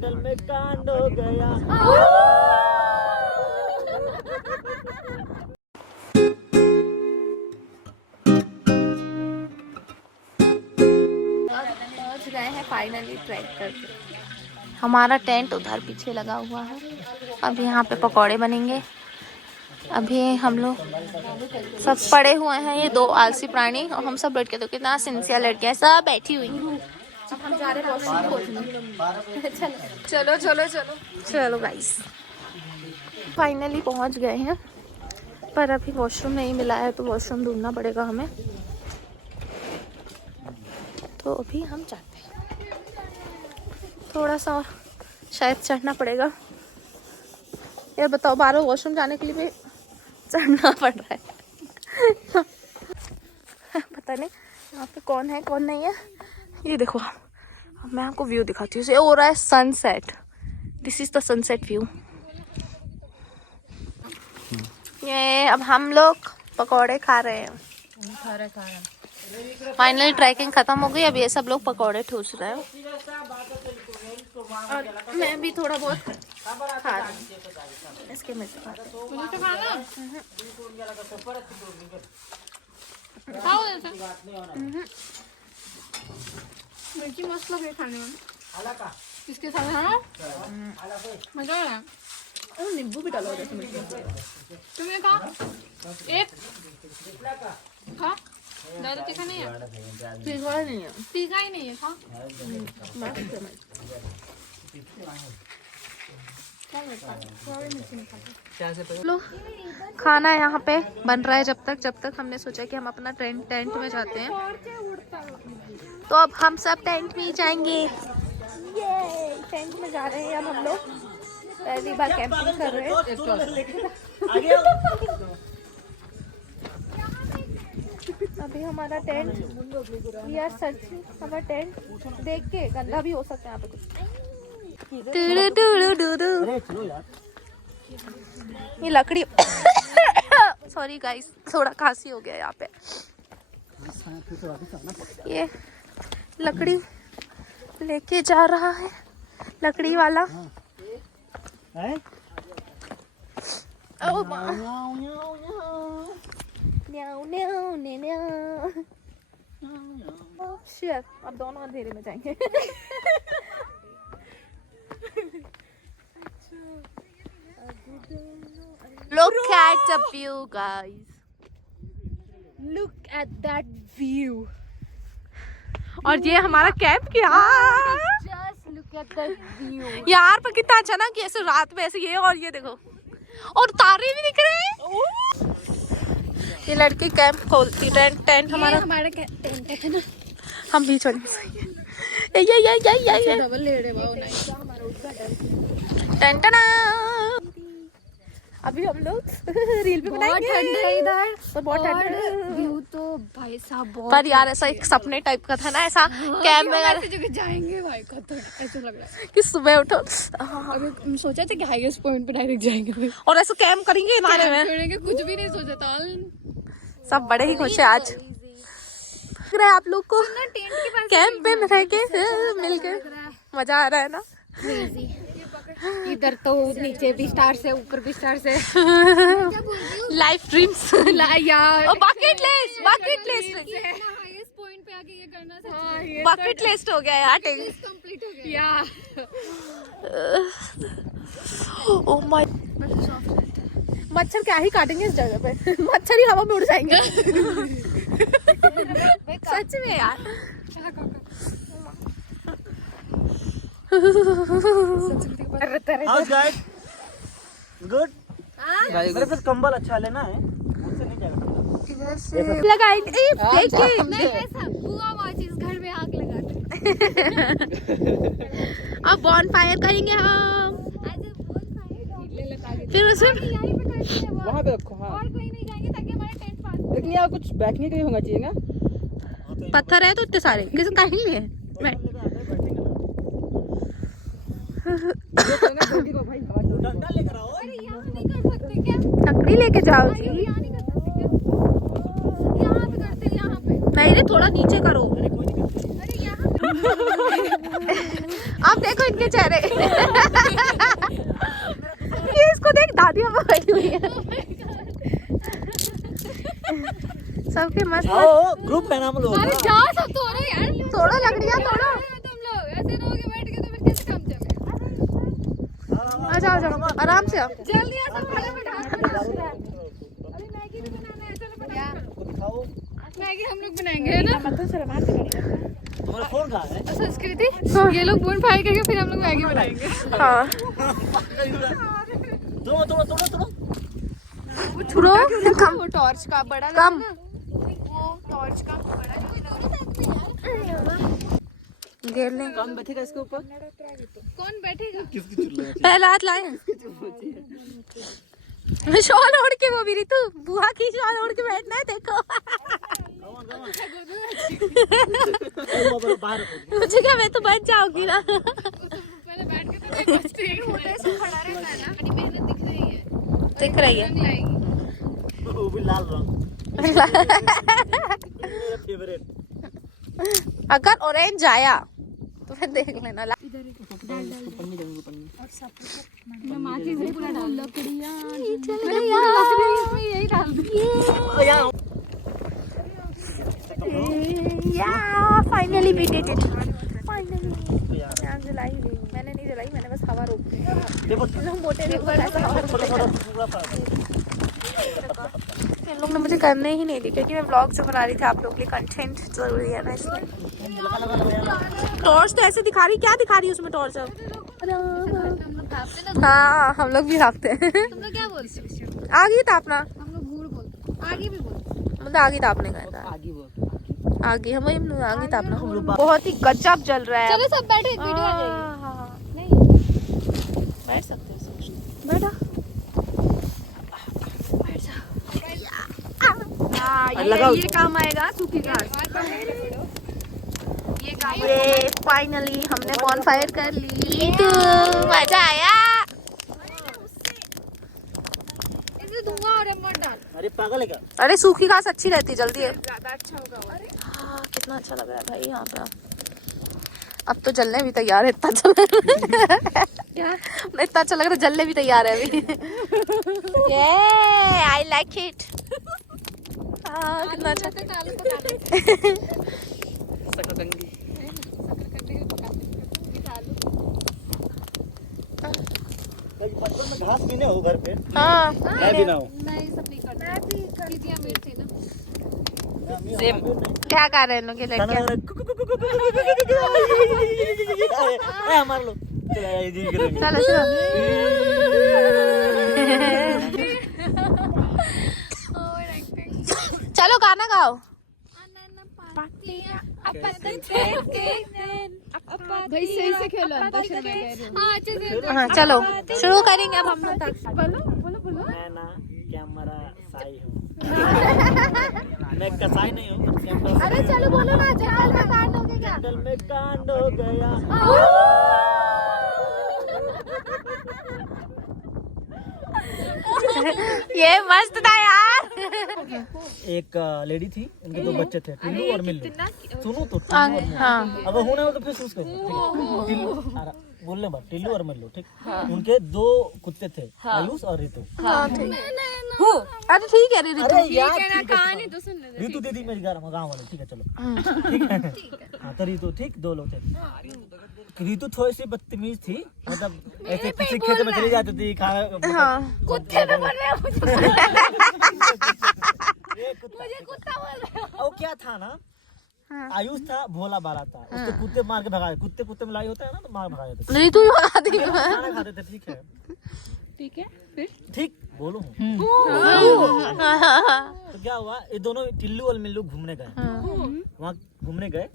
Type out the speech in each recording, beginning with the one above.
Hotel में कांड हो गया। पहुंच गए हैं फाइनली ट्रैक्टर पे। हमारा टेंट उधर पीछे लगा हुआ है। अब यहाँ पे पकौड़े बनेंगे। अभी हम लोग सब पड़े हुए हैं, ये दो आलसी प्राणी, और हम सब लड़के तो कितना सिंसियर लड़कियां सब बैठी हुई हैं। अब हम जा रहे हैं वॉशरूम खोजने। चलो चलो चलो चलो गाइस, फाइनली पहुंच गए हैं, पर अभी वॉशरूम नहीं मिला है तो वॉशरूम ढूंढना पड़ेगा हमें। तो अभी हम जाते हैं, थोड़ा सा और शायद चढ़ना पड़ेगा। यार बताओ, 12 वॉशरूम जाने के लिए भी चढ़ना पड़ रहा है। पता नहीं यहाँ पे कौन है कौन नहीं है। ये देखो, अब मैं आपको व्यू दिखाती हूँ। ये हो रहा है sunset, this is the sunset view. ये अब हम लोग पकौड़े खा रहे हैं। फाइनली ट्रैकिंग खत्म हो गई, अब ये सब लोग पकौड़े ठूस रहे हैं और मैं भी थोड़ा बहुत खा रही हूँ। इसके में से मिर्ची मस्त लगे खाने में। किसके साथ है? मजा आया। नींबू भी डालो जैसे तुमने कहा एक खा, ज्यादा तीखा नहीं है। तीखा नहीं है, तीखा ही नहीं है, खा। लो खाना यहाँ पे बन रहा है। जब तक हमने सोचा कि हम अपना टेंट में जाते हैं, तो अब हम सब टेंट में ही जाएंगे। ये टेंट में जा रहे हैं अब हम लोग, पहली बार कैंपिंग कर रहे हैं। अभी हमारा टेंट, वी आर सर्चिंग हमारा टेंट। देख के गंदा भी हो सकता है यहाँ पे कुछ। ये लकड़ी सॉरी गाइस, थोड़ा खांसी हो गया यहाँ पे। ये लकड़ी लेके जा रहा है लकड़ी वाला। ओ माँ, न्याऊ न्याऊ न्याऊ। शिट, अब दोनों अंधेरे में जाएंगे। Look at the view, guys. Look at that view. और ये हमारा कैंप क्या? Just look at that view. यार पर कितना अच्छा ना कि ऐसे रात में ऐसे ये, और ये देखो, और तारे भी दिख रहे हैं। ये लड़की कैंप खोलती, टेंट हमारा टेंट है ना, हम बीच वाले में। ये डबल ले रहे वाओ नाइस। टेंट ना। अभी हम लोग रील पे बनाएंगे। बहुत ठंड है इधर, तो बहुत ठंड है। व्यू तो भाई साहब बहुत। पर यार ऐसा एक सपने टाइप का था ना, ऐसा कैंप में ऐसी जगह जाएंगे भाई, खतरा ऐसा लग रहा है कि सुबह उठो अभी हम सोचा था कि हाईएस्ट पॉइंट पे डायरेक्ट जाएंगे और ऐसा कैंप करेंगे हिमालय में। करेंगे, कुछ भी नहीं सोचा था। सब बड़े ही खुश है आज। लग रहा है आप लोग को कैंप पे रह के मिलके मजा आ रहा है ना। इधर तो नीचे भी स्टार्स है, ऊपर भी स्टार्स है। लाइफ ड्रीम्स यार बकेट लिस्ट हाईएस्ट पॉइंट पे आके ये करना सच बकेट लिस्ट हो गया यार। कंप्लीट हो गया। ओह माय, मच्छर क्या ही काटेंगे इस जगह पे। मच्छर ही हवा में उड़ जाएंगे। सच में यार। गुड। मेरे पास कंबल अच्छा लेना है, मुझसे नहीं जाएगा। लगाई बुआ माचिस घर में आग लगाते। अब बॉन फायर करेंगे हम, फिर उसमें वहाँ पे रखो। हाँ, और कहीं नहीं जाएंगे ताकि हमारे टेंट पास। लेकिन यहाँ कुछ बैठने के लिए होना चाहिए ना। पत्थर है तो इतने सारे किसी कहीं नहीं है। मैं डंडा लेकर आओ। अरे यहाँ नहीं कर सकते क्या? लकड़ी लेके जाओ जी। यहाँ नहीं कर सकते क्या? यहाँ पे करते हैं, यहाँ पे। नहीं रे, थोड़ा नीचे करो। अरे यहाँ पे आप देखो इनके चेहरे। ये इसको देख, दादी अब बैठी हुई है। सबके मस्त ग्रुप है ना हम लोग। अरे जा सब तोड़ो यार, तोड़ो लकड़ियाँ तोड़ो। तुम लोग ऐसे रहोगे बैठ के तो फिर कैसे काम चलेगा। आ जाओ जाओ आराम से आओ। जल्दी आ सब फटाफट हाथ बनाओ। अरे मैगी भी बनाना है, चलो फटाफट। मैगी हम लोग बनाएंगे है ना। तुम्हारा फोन कहाँ है? संस्कृति ये लोग बोन फायर करके फिर हम लोग मैगी बनाएंगे। हाँ तोड़ो तोड़ो तोड़ो तोड़ो। छुड़ो कम वो टॉर्च का बड़ा कम। वो टॉर्च का बड़ा घेर ले। कौन बैठेगा इसके ऊपर? कौन बैठेगा? पहला हाथ लाए। शॉल ओढ़ के, वो भी रितु बुआ की शॉल ओढ़ के बैठना है। देखो मुझे क्या, मैं तो बच जाऊंगी ना। पहले बैठ के तो ठीक होता है, सब खड़ा रहता है ना। बड़ी मेहनत दिख रही है। दिख रही है। नहीं आएगी। वो भी लाल रंग मेरा फेवरेट। अगर ऑरेंज आया तो फिर देख लेना। माची से पूरा डाल लकड़ियाँ यही डाल दूँ। Finally we did it. Finally जलाई नहीं, मैंने नहीं जलाई, मैंने बस हवा रोक दी। मोटे इन लोग ने मुझे करने ही नहीं दी, क्योंकि मैं व्लॉग जो बना रही थी आप लोग के लिए, कंटेंट जरूरी है ना इसलिए। टॉर्च तो ऐसे दिखा रही, क्या दिखा रही है उसमें टॉर्च? अब हाँ हम लोग भी भागते हैं। तुम लोग क्या बोलते हो? आगे तापना, हम लोग भूड़ बोलते, आगे भी बोलते। मतलब आगे तापने का था। आगे बोल। आगे हम आगे तापना। बहुत ही गजब जल रहा है। चलो सब बैठो, एक वीडियो आ जाएगी। नहीं बैठ सकते हैं। बैठा ये काम आएगा सूखी घास। ये फाइनली हमने बॉनफायर कर ली। तो मजा आया। इसमें धुआं और मत डाल। अरे पागल है क्या? अरे सूखी घास अच्छी रहती, जल्दी है। ज्यादा अच्छा होगा। अरे हाँ कितना अच्छा लग रहा है भाई यहाँ पे। अब तो जलने भी तैयार है, इतना अच्छा लग रहा है। क्या? इतना अच्छा लग रहा है, जलने भी तैयार है अभी। ये आई लाइक इट। हाँ कितना अच्छा। आलू पकाने सकरकंदी। बचपन में घास पीने हो घर पे? हाँ मैं भी ना हूँ। नहीं सब नहीं करता। मैं भी दीदियाँ मेरे थे ना। सेम। क्या कर रहे हैं लोग ये लड़के? मार लो। चलो चलो। चलो गाना गाओ। भाई सही से खेलो। हाँ अच्छे से। हाँ चलो शुरू करेंगे अब हम लोग। बोलो बोलो बोलो। मैं ना कैमरा साई हूँ। मैं कसाई नहीं हूँ। अरे चलो बोलो ना। जंगल में कांड हो गया। जंगल में कांड हो गया। ये मस्त था यार। एक लेडी थी, उनके दो बच्चे थे, टिल्लू और मिल्लू। सुनो तो हाँ अब होना हो तो फिर सोच करो। टिल्लू बोलने बात, टिल्लू और मिल्लू ठीक। उनके दो कुत्ते थे, आयुष और रितु। हाँ ठीक। अरे ठीक है रितु। अरे यार कहानी तो सुन ले। रितु दीदी मेरी गाँव वाले, ठीक है चलो ठीक है। हाँ तो रितु ठीक, दो लोग थे। रितु थोड़ी सी बदतमीज थी, मतलब ऐसे किसी खेत में चली जाती थी खाना। कुत्ते में बोल रहे हो मुझे। मुझे कुत्ता बोल रहे हो। वो क्या था ना, आयुष था भोला बाला था, उसके कुत्ते मार के भगा, कुत्ते में लड़ाई होता है ना तो मार भगा देते थे। रितु ही भगा दी। खाना खाते थे ठीक है। ठीक है फिर ठीक बोलो। तो क्या हुआ, ये दोनों टिल्लू और मिल्लू घूमने गए। वहाँ घूमने गए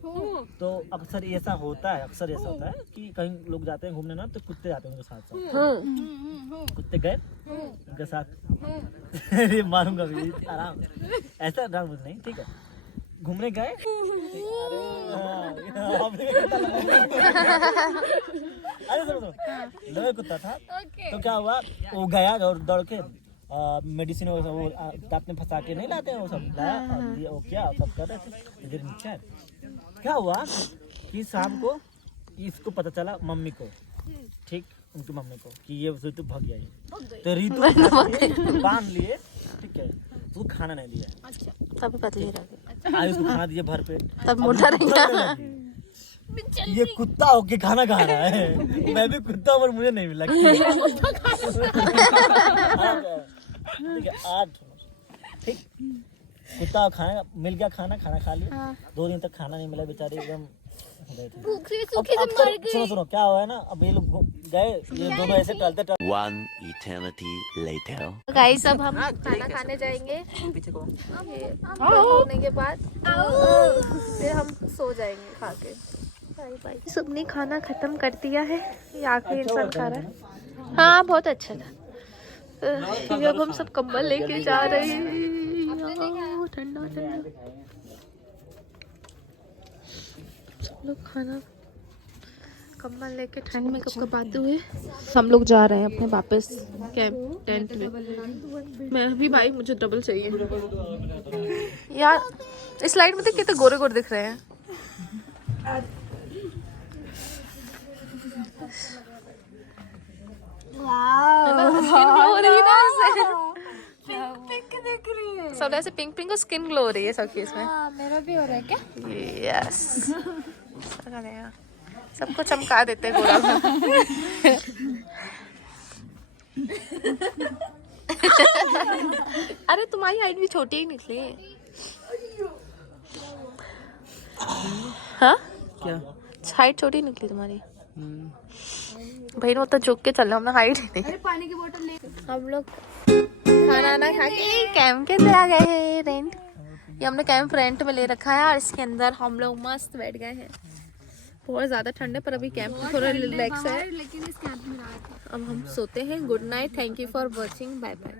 तो अक्सर ऐसा होता है कि कहीं लोग जाते हैं घूमने ना तो कुत्ते जाते हैं उनके साथ। कुत्ते गए उनके साथ। अरे मारूंगा भी आराम, ऐसा डर मुझे नहीं, ठीक है। घूमने गए। अरे सुनो लोहे कुत्ता था। तो क्या हुआ, वो गया और दौड़ के मेडिसिन वो दांत में फंसा के नहीं लाते हैं वो सब लाया और वो क्या सब कर रहे थे। इधर नीचे क्या हुआ कि शाम को इसको पता चला मम्मी को, ठीक, उनकी मम्मी को कि ये ऋतु भाग गया है, तो ऋतु बांध लिए, ठीक है, उसको खाना नहीं दिया, तभी पतली रह गई, आज उसको खाना दिया भर पेट, तब मोटा रह गया। ये कुत्ता होके खाना खा रहा है, मैं भी कुत्ता हूं, पर मुझे नहीं मिला। ठीक है, 8 ठीक, कुत्ता खाना मिल गया, खाना खा लिया, 2 दिन तक खाना नहीं मिला, बेचारे एकदम भूख से अब सूखे से मर गए। सुनो क्या हुआ है ना, अब ये लोग गए, ये दोनों ऐसे टलते टलते 1 eternity later. गाइस अब हम खाना खाने जाएंगे, ये होने के बाद फिर हम सो जाएंगे खा के। Bye bye. सबने खाना खत्म कर दिया है, ये आखिरी इंसान खा रहा है। हाँ बहुत अच्छा था। अब हम सब कंबल लेके जा रहे हैं, ठंडा ठंडा। सब लोग खाना कंबल लेके ठंड में कपकपाते हुए हम लोग जा रहे हैं अपने वापस कैंप टेंट में। मैं भी भाई, मुझे डबल चाहिए यार। इस लाइट में देख कितने गोरे गोरे दिख रहे हैं। सब ऐसे पिंक पिंक और स्किन ग्लो हो रही है सबकी इसमें। मेरा भी हो रहा है क्या? यस, सबको चमका देते हैं गोरा। अरे तुम्हारी हाइट भी छोटी ही निकली है। हाँ क्या हाइट छोटी निकली तुम्हारी। भाई ने उतना झुक के चल रहा, हाइट ही नहीं। पानी की बोतल ले। हम लोग खाना ना खा के कैंप के अंदर आ गए हैं। रेंट, ये हमने कैंप रेंट में ले रखा है और इसके अंदर हम लोग मस्त बैठ गए हैं। बहुत ज़्यादा ठंड है पर अभी कैंप में थोड़ा रिलैक्स है। लेकिन इस कैंप में अब हम सोते हैं। Good night, thank you for watching, bye bye.